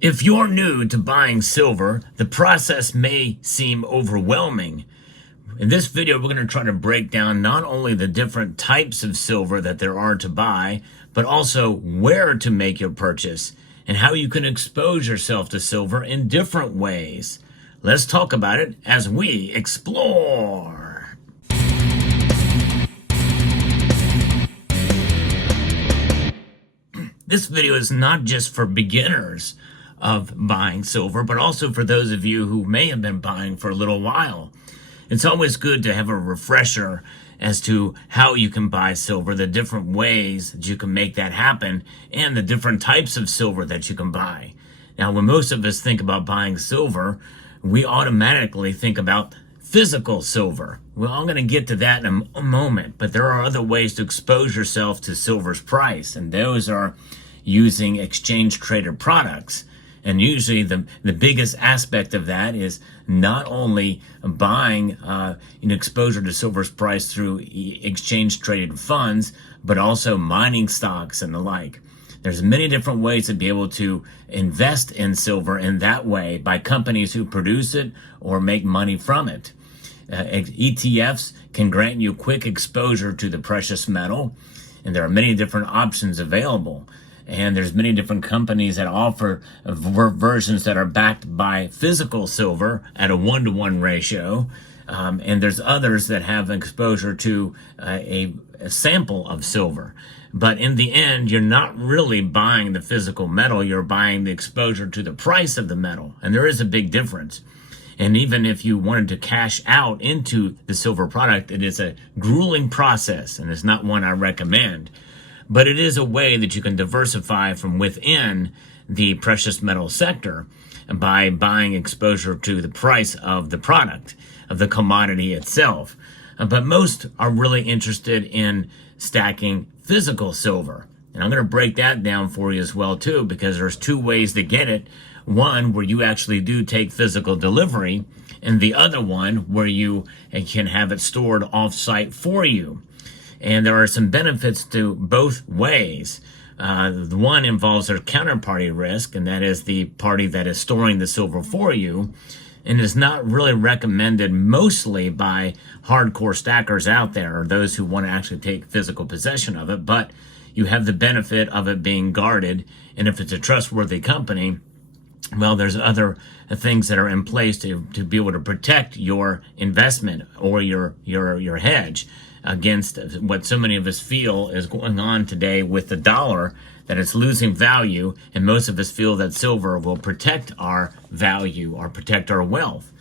If you're new to buying silver, the process may seem overwhelming. In this video, we're going to try to break down not only the different types of silver that there are to buy, but also where to make your purchase and how you can expose yourself to silver in different ways. Let's talk about it as we explore. This video is not just for beginners of buying silver, but also for those of you who may have been buying for a little while. It's always good to have a refresher as to how you can buy silver, the different ways that you can make that happen, and the different types of silver that you can buy. Now, when most of us think about buying silver, we automatically think about physical silver. Well, I'm going to get to that in a moment, but there are other ways to expose yourself to silver's price, and those are using exchange-traded products. And usually the biggest aspect of that is not only buying exposure to silver's price through exchange-traded funds, but also mining stocks and the like. There's many different ways to be able to invest in silver in that way by companies who produce it or make money from it. ETFs can grant you quick exposure to the precious metal, and there are many different options available. And there's many different companies that offer versions that are backed by physical silver at a 1-to-1 ratio. And there's others that have exposure to a sample of silver. But in the end, you're not really buying the physical metal. You're buying the exposure to the price of the metal. And there is a big difference. And even if you wanted to cash out into the silver product, it is a grueling process, and it's not one I recommend. But it is a way that you can diversify from within the precious metal sector by buying exposure to the price of the product, of the commodity itself. But most are really interested in stacking physical silver. And I'm going to break that down for you as well, too, because there's two ways to get it. One where you actually do take physical delivery, and the other one where you can have it stored off-site for you. And there are some benefits to both ways. The one involves their counterparty risk, and that is the party that is storing the silver for you, and is not really recommended mostly by hardcore stackers out there, or those who want to actually take physical possession of it. But you have the benefit of it being guarded, and if it's a trustworthy company, well, there's other things that are in place to be able to protect your investment or your hedge against what so many of us feel is going on today with the dollar, that it's losing value, and most of us feel that silver will protect our value or protect our wealth.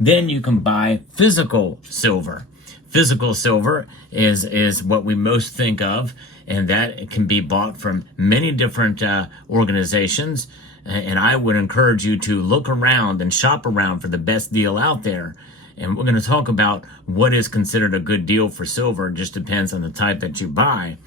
Then you can buy physical silver. Physical silver is what we most think of, and that can be bought from many different organizations. And I would encourage you to look around and shop around for the best deal out there. And we're going to talk about what is considered a good deal for silver. It just depends on the type that you buy.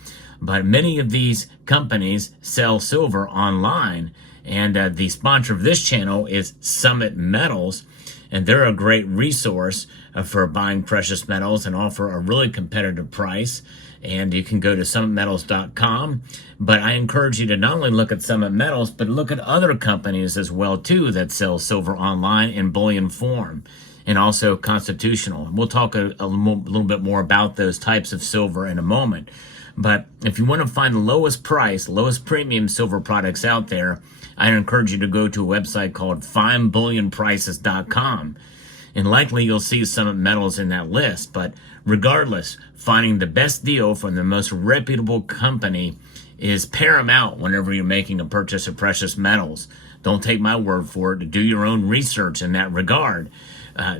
But many of these companies sell silver online. And the sponsor of this channel is Summit Metals. And they're a great resource for buying precious metals and offer a really competitive price. And you can go to summitmetals.com. But I encourage you to not only look at Summit Metals, but look at other companies as well, too, that sell silver online in bullion form, and also constitutional. We'll talk a little bit more about those types of silver in a moment. But if you want to find the lowest price, lowest premium silver products out there, I encourage you to go to a website called findbullionprices.com. And likely you'll see Summit Metals in that list. But regardless, finding the best deal from the most reputable company is paramount whenever you're making a purchase of precious metals. Don't take my word for it. Do your own research in that regard.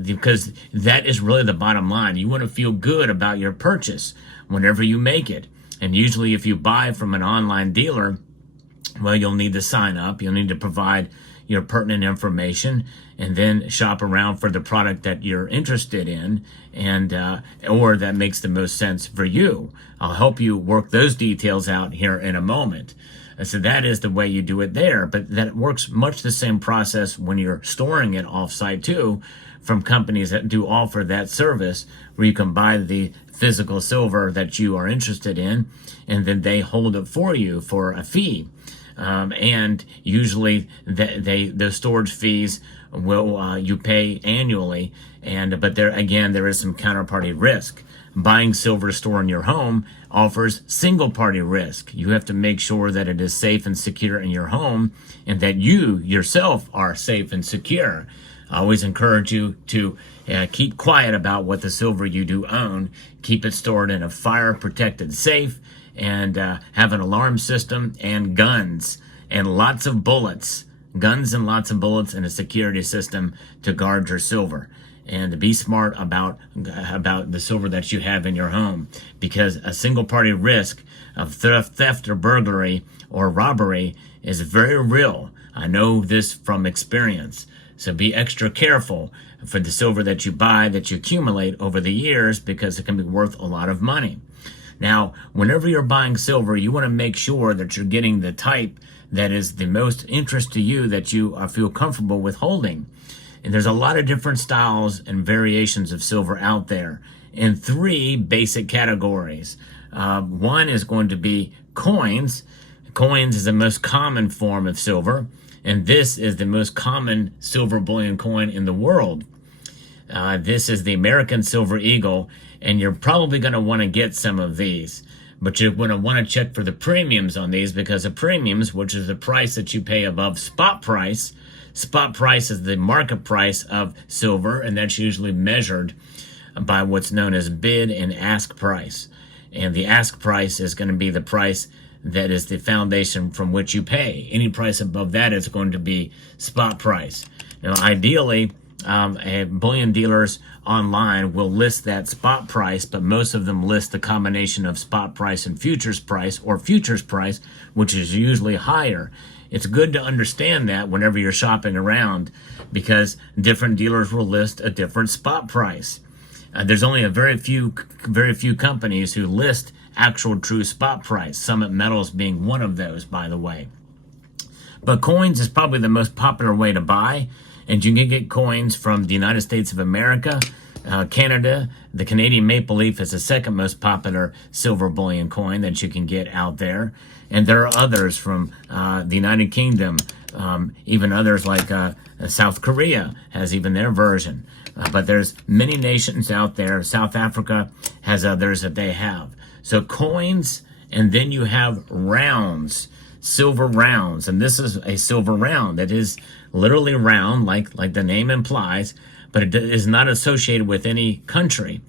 Because that is really the bottom line. You want to feel good about your purchase whenever you make it. And usually if you buy from an online dealer, well, you'll need to sign up. You'll need to provide your pertinent information and then shop around for the product that you're interested in and or that makes the most sense for you. I'll help you work those details out here in a moment. So that is the way you do it there. But that works much the same process when you're storing it off-site too, from companies that do offer that service, where you can buy the physical silver that you are interested in, and then they hold it for you for a fee. and usually the storage fees will you pay annually, but there is some counterparty risk. Buying silver to store in your home offers single party risk. You have to make sure that it is safe and secure in your home and that you yourself are safe and secure. I always encourage you to keep quiet about what the silver you do own. Keep it stored in a fire protected safe, and have an alarm system and guns and lots of bullets. Guns and lots of bullets and a security system to guard your silver. And be smart about the silver that you have in your home, because a single party risk of theft or burglary or robbery is very real. I know this from experience. So be extra careful for the silver that you buy, that you accumulate over the years, because it can be worth a lot of money. Now, whenever you're buying silver, you want to make sure that you're getting the type that is the most interest to you, that you feel comfortable with holding. And there's a lot of different styles and variations of silver out there in three basic categories. One is going to be coins. Coins is the most common form of silver, and this is the most common silver bullion coin in the world. This is the American Silver Eagle, and you're probably going to want to get some of these. But you're going to want to check for the premiums on these, because the premiums, which is the price that you pay above spot price is the market price of silver, and that's usually measured by what's known as bid and ask price. And the ask price is going to be the price that is the foundation from which you pay. Any price above that is going to be spot price. Now, ideally, bullion dealers online will list that spot price, but most of them list the combination of spot price and futures price, or futures price, which is usually higher. It's good to understand that whenever you're shopping around, because different dealers will list a different spot price. There's only a very few companies who list actual true spot price, Summit Metals being one of those, by the way. But coins is probably the most popular way to buy, and you can get coins from the United States of America, Canada. The Canadian maple leaf is the second most popular silver bullion coin that you can get out there. And there are others from the United Kingdom, even others like South Korea has even their version. But there's many nations out there. South Africa has others that they have. So coins, and then you have rounds, silver rounds. And this is a silver round that is literally round, like the name implies, but it is not associated with any country.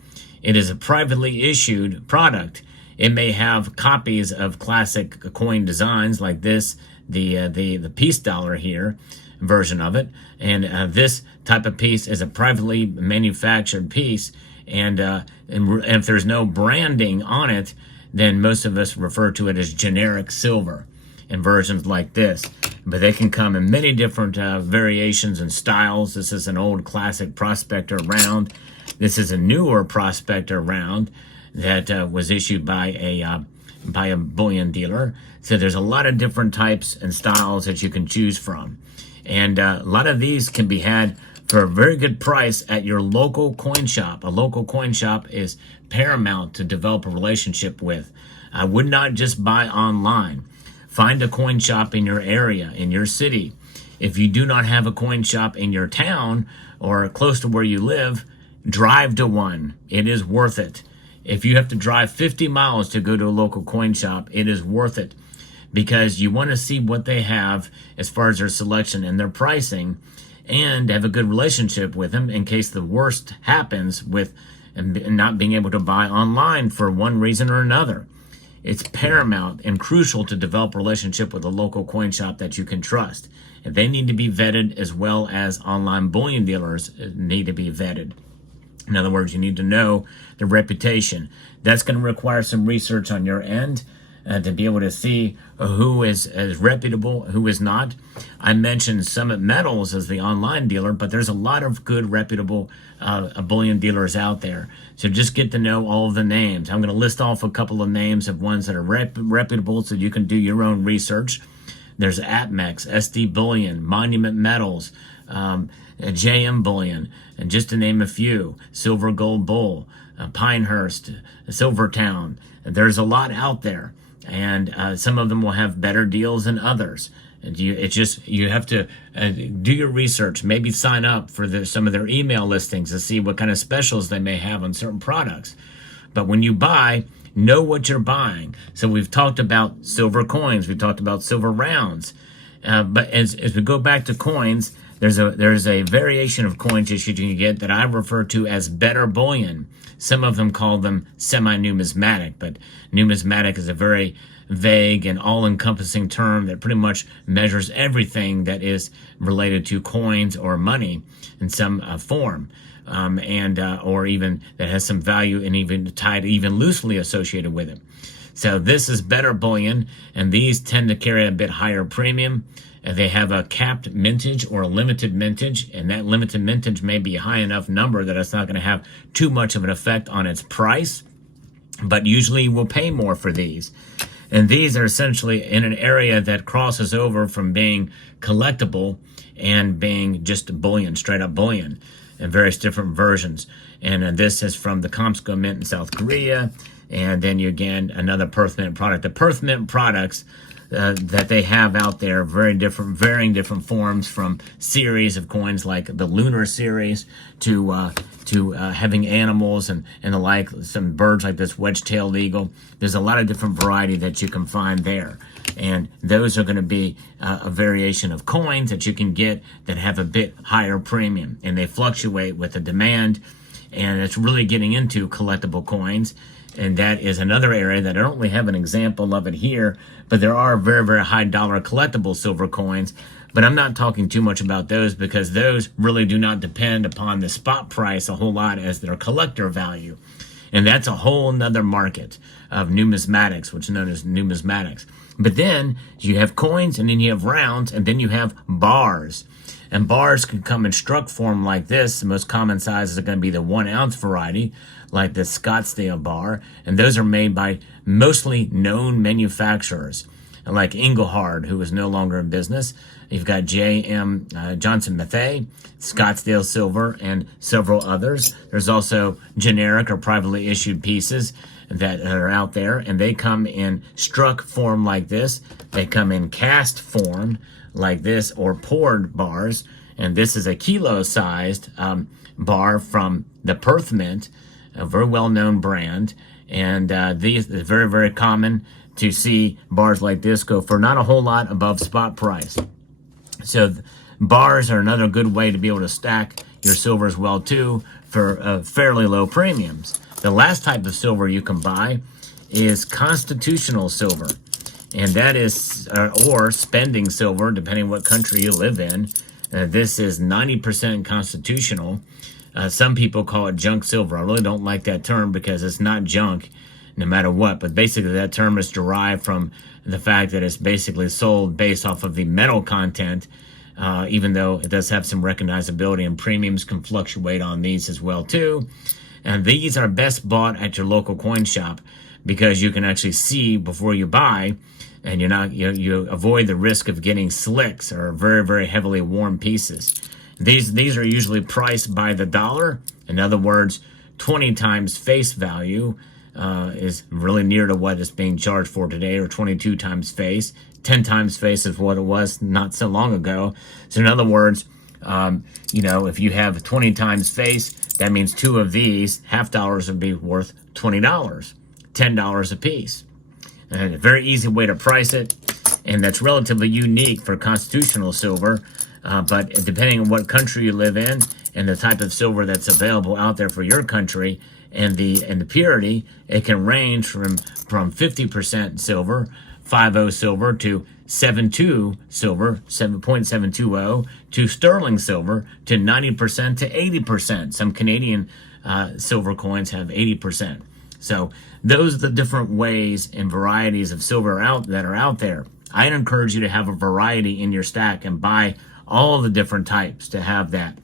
It is a privately issued product. It may have copies of classic coin designs like this, the peace dollar here version of it, and this type of piece is a privately manufactured piece, and if there's no branding on it, then most of us refer to it as generic silver in versions like this. But they can come in many different variations and styles. This is an old classic prospector round. This is a newer prospector round that was issued by a bullion dealer. So there's a lot of different types and styles that you can choose from. And a lot of these can be had for a very good price at your local coin shop. A local coin shop is paramount to develop a relationship with. I would not just buy online. Find a coin shop in your area, in your city. If you do not have a coin shop in your town or close to where you live, drive to one. It is worth it. If you have to drive 50 miles to go to a local coin shop, it is worth it, because you want to see what they have as far as their selection and their pricing, and have a good relationship with them in case the worst happens with not being able to buy online for one reason or another. It's paramount and crucial to develop a relationship with a local coin shop that you can trust. And they need to be vetted, as well as online bullion dealers need to be vetted. In other words, you need to know the reputation. That's going to require some research on your end to be able to see who is reputable, who is not. I mentioned Summit Metals as the online dealer, but there's a lot of good, reputable bullion dealers out there. So just get to know all of the names. I'm going to list off a couple of names of ones that are reputable so you can do your own research. There's APMEX, SD Bullion, Monument Metals, JM Bullion, and just to name a few, Silver Gold Bull, Pinehurst, Silvertown. There's a lot out there. and some of them will have better deals than others. And you have to do your research. Maybe sign up for some of their email listings to see what kind of specials they may have on certain products. But when you buy, know what you're buying. So we've talked about silver coins. We talked about silver rounds. But as we go back to coins, there's a variation of coins that you can get that I refer to as better bullion. Some of them call them semi-numismatic, but numismatic is a very vague and all-encompassing term that pretty much measures everything that is related to coins or money in some form, or even that has some value and even tied, even loosely associated with it. So this is better bullion, and these tend to carry a bit higher premium. They have a capped mintage or a limited mintage, and that limited mintage may be a high enough number that it's not going to have too much of an effect on its price, but usually you will pay more for these. And these are essentially in an area that crosses over from being collectible and being just bullion, straight up bullion, in various different versions. And this is from the Comsco Mint in South Korea. And then you again, another Perth Mint product. The Perth Mint products that they have out there, varying different forms, from series of coins like the lunar series to having animals and the like, some birds like this wedge-tailed eagle. There's a lot of different variety that you can find there, and those are going to be a variation of coins that you can get that have a bit higher premium, and they fluctuate with the demand. And it's really getting into collectible coins. And that is another area that I don't really have an example of it here, but there are very, very high dollar collectible silver coins. But I'm not talking too much about those because those really do not depend upon the spot price a whole lot as their collector value. And that's a whole nother market of numismatics, which is known as numismatics. But then you have coins, and then you have rounds, and then you have bars. And bars can come in struck form like this. The most common sizes are going to be the 1 ounce variety, like the Scottsdale bar. And those are made by mostly known manufacturers, like Engelhard, who is no longer in business. You've got J.M. Johnson Mathey, Scottsdale Silver, and several others. There's also generic or privately issued pieces that are out there, and they come in struck form like this. They come in cast form like this, or poured bars. And this is a kilo-sized bar from the Perth Mint, a very well-known brand. And these are very, very common to see bars like this go for not a whole lot above spot price. So bars are another good way to be able to stack your silver as well too, for fairly low premiums. The last type of silver you can buy is constitutional silver, and that is or spending silver, depending what country you live in. This is 90% constitutional. Some people call it junk silver. I really don't like that term because it's not junk no matter what, but basically that term is derived from the fact that it's basically sold based off of the metal content, even though it does have some recognizability, and premiums can fluctuate on these as well too. And these are best bought at your local coin shop because you can actually see before you buy, and you avoid the risk of getting slicks or very, very heavily worn pieces. These are usually priced by the dollar. In other words, 20 times face value is really near to what is being charged for today, or 22 times face. 10 times face is what it was not so long ago. So in other words, if you have 20 times face, that means 2 of these half dollars would be worth $20, $10 a piece. And a very easy way to price it, and that's relatively unique for constitutional silver. But depending on what country you live in and the type of silver that's available out there for your country and the purity, it can range from 50% silver, 5.0 silver, to 7.2 silver, 7.720, to sterling silver, to 90% to 80%. Some Canadian silver coins have 80%. So those are the different ways and varieties of silver that are out there. I'd encourage you to have a variety in your stack and buy all the different types to have that,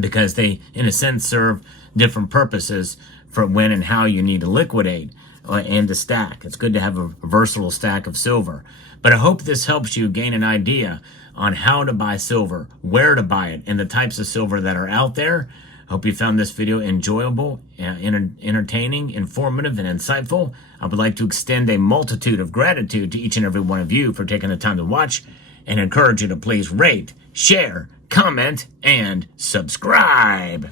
because they, in a sense, serve different purposes for when and how you need to liquidate and to stack. It's good to have a versatile stack of silver. But I hope this helps you gain an idea on how to buy silver, where to buy it, and the types of silver that are out there. Hope you found this video enjoyable, entertaining, informative, and insightful. I would like to extend a multitude of gratitude to each and every one of you for taking the time to watch, and encourage you to please rate, share, comment, and subscribe.